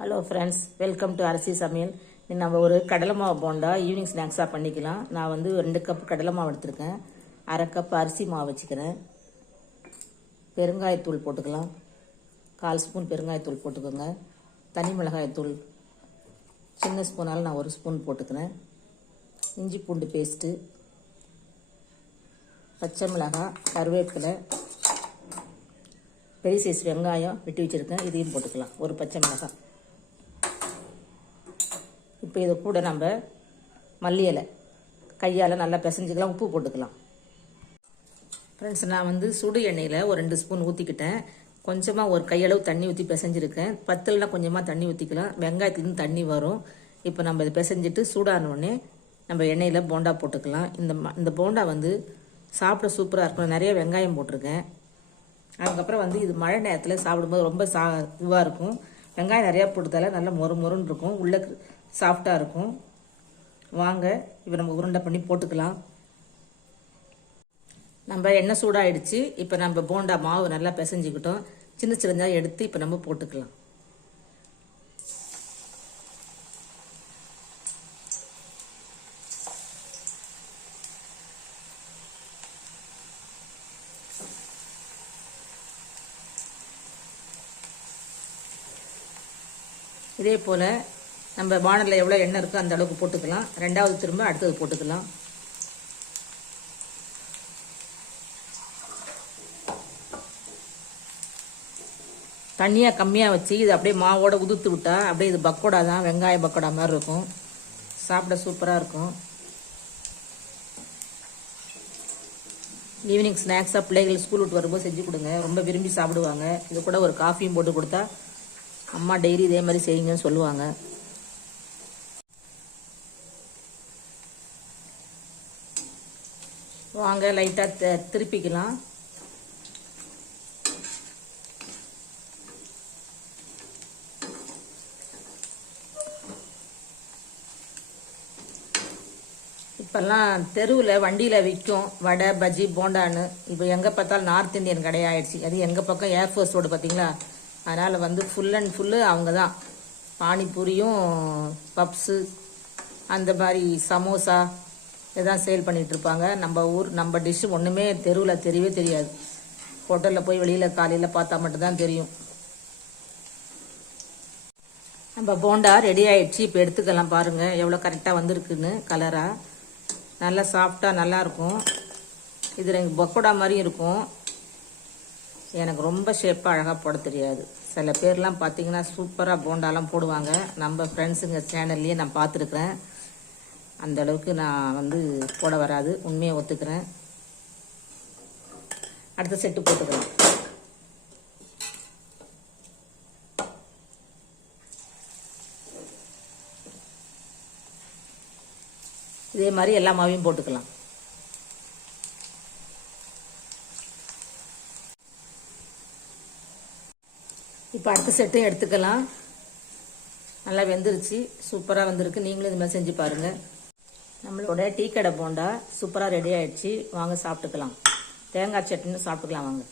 Hello friends, welcome to அரிசி சமையல். நம்ம ஒரு கடலை மாவு போண்டா ஈவினிங் ஸ்நாக்ஸாக பண்ணிக்கலாம். நான் வந்து 2 கப் கடலை மாவு எடுத்திருக்கேன். அரை கப் அரிசி மாவு வச்சுக்கிறேன். பெருங்காயத்தூள் போட்டுக்கலாம். 1/4 ஸ்பூன் பெருங்காயத்தூள் போட்டுக்கோங்க. தனி மிளகாயத்தூள் சின்ன ஸ்பூனால் நான் 1 ஸ்பூன் போட்டுக்கிறேன். இஞ்சி பூண்டு பேஸ்ட்டு, பச்சை மிளகாய், கருவேப்பிலை, பெரிய சைஸ் வெங்காயம் வெட்டி வச்சுருக்கேன். இதையும் போட்டுக்கலாம். ஒரு பச்சை மிளகாய். இப்போ இதை கூட நம்ம மல்லி இலை கையால் நல்லா பிசைஞ்சிக்கலாம். உப்பு போட்டுக்கலாம். ஃப்ரெண்ட்ஸ், நான் வந்து சுடு எண்ணெயில் ஒரு 2 ஸ்பூன் ஊற்றிக்கிட்டேன். கொஞ்சமாக ஒரு கையளவு தண்ணி ஊற்றி பிசைஞ்சிருக்கேன். பத்தலைனா கொஞ்சமாக தண்ணி ஊற்றிக்கலாம். வெங்காயத்துலேருந்து தண்ணி வரும். இப்போ நம்ம இதை பிசைஞ்சிட்டு சூடானோடனே நம்ம எண்ணெயில் போண்டா போட்டுக்கலாம். இந்த போண்டா வந்து சாப்பிட சூப்பராக இருக்கும். நிறைய வெங்காயம் போட்டிருக்கேன். அதுக்கப்புறம் வந்து இது மழை நேரத்தில் சாப்பிடும்போது ரொம்ப இதுவாக இருக்கும். வெங்காயம் நிறையா போட்டதால நல்லா மொறுன்னு இருக்கும். உள்ளே சாஃப்டாக இருக்கும். வாங்க இப்போ நம்ம உருண்டை பண்ணி போட்டுக்கலாம். நம்ம எண்ணெய் சூடாகிடுச்சு. இப்போ நம்ம போண்டா மாவு நல்லா பிசைஞ்சிக்கிட்டோம். சின்ன சின்னதாக எடுத்து இப்போ நம்ம போட்டுக்கலாம். இதே போல் நம்ம வானலில் எவ்வளோ எண்ணெய் இருக்கோ அந்த அளவுக்கு போட்டுக்கலாம். ரெண்டாவது திரும்ப அடுத்தது போட்டுக்கலாம். தண்ணியாக கம்மியாக வச்சு இது அப்படியே மாவோட உதுத்து விட்டா அப்படியே இது பக்கோடா தான், வெங்காய பக்கோடா மாதிரி இருக்கும். சாப்பிட சூப்பராக இருக்கும். ஈவினிங் ஸ்நாக்ஸாக பிள்ளைகள் ஸ்கூல் விட்டு வரும்போது செஞ்சு கொடுங்க. ரொம்ப விரும்பி சாப்பிடுவாங்க. இது கூட ஒரு காஃபியும் போட்டு கொடுத்தா அம்மா டெய்லி இதே மாதிரி செய்யுங்கன்னு சொல்லுவாங்க. வாங்க லைட்டாக திருப்பிக்கலாம். இப்போல்லாம் தெருவில் வண்டியில் விற்கும் வடை, பஜ்ஜி, போண்டான்னு. இப்போ எங்கே பார்த்தாலும் நார்த் இந்தியன் கடையாயிடுச்சு. அது எங்கள் பக்கம் ஏர்ஃபோர்ஸ் ரோடு பார்த்தீங்களா? அதனால் வந்து ஃபுல் அண்ட் ஃபுல்லு அவங்க தான் பானிபூரியும் பப்ஸு அந்த மாதிரி சமோசா இதான் சேல் பண்ணிகிட்ருப்பாங்க. நம்ம டிஷ்ஷு ஒன்றுமே தெருவில் தெரியவே தெரியாது. ஹோட்டலில் போய் வெளியில் காலையில் பார்த்தா மட்டும்தான் தெரியும். நம்ம போண்டா ரெடி ஆகிடுச்சு. இப்போ எடுத்துக்கலாம். பாருங்கள் எவ்வளோ கரெக்டாக வந்திருக்குன்னு. கலராக நல்லா சாஃப்டாக நல்லாயிருக்கும். இது எனக்கு பக்கோடா மாதிரி இருக்கும். எனக்கு ரொம்ப ஷேப்பாக அழகாக போட தெரியாது. சில பேர்லாம் பார்த்தீங்கன்னா சூப்பராக போண்டாலாம் போடுவாங்க. நம்ம ஃப்ரெண்ட்ஸுங்க சேனல்லையே நான் பார்த்துருக்குறேன். அந்த அளவுக்கு நான் வந்து போட வராது. உண்மையை ஒத்துக்கிறேன். அடுத்த செட்டு போட்டுக்கிறேன். இதே மாதிரி எல்லா மாவையும் போட்டுக்கலாம். இப்போ அடுத்த செட்டும் எடுத்துக்கலாம். நல்லா வெந்துருச்சு. சூப்பராக வந்திருக்கு. நீங்களும் இது மாதிரி செஞ்சு பாருங்கள். நம்மளோட டீ கடை போண்டா சூப்பராக ரெடி ஆகிடுச்சு. வாங்க சாப்பிட்டுக்கலாம். தேங்காய் சட்னின்னு சாப்பிட்டுக்கலாம் வாங்க.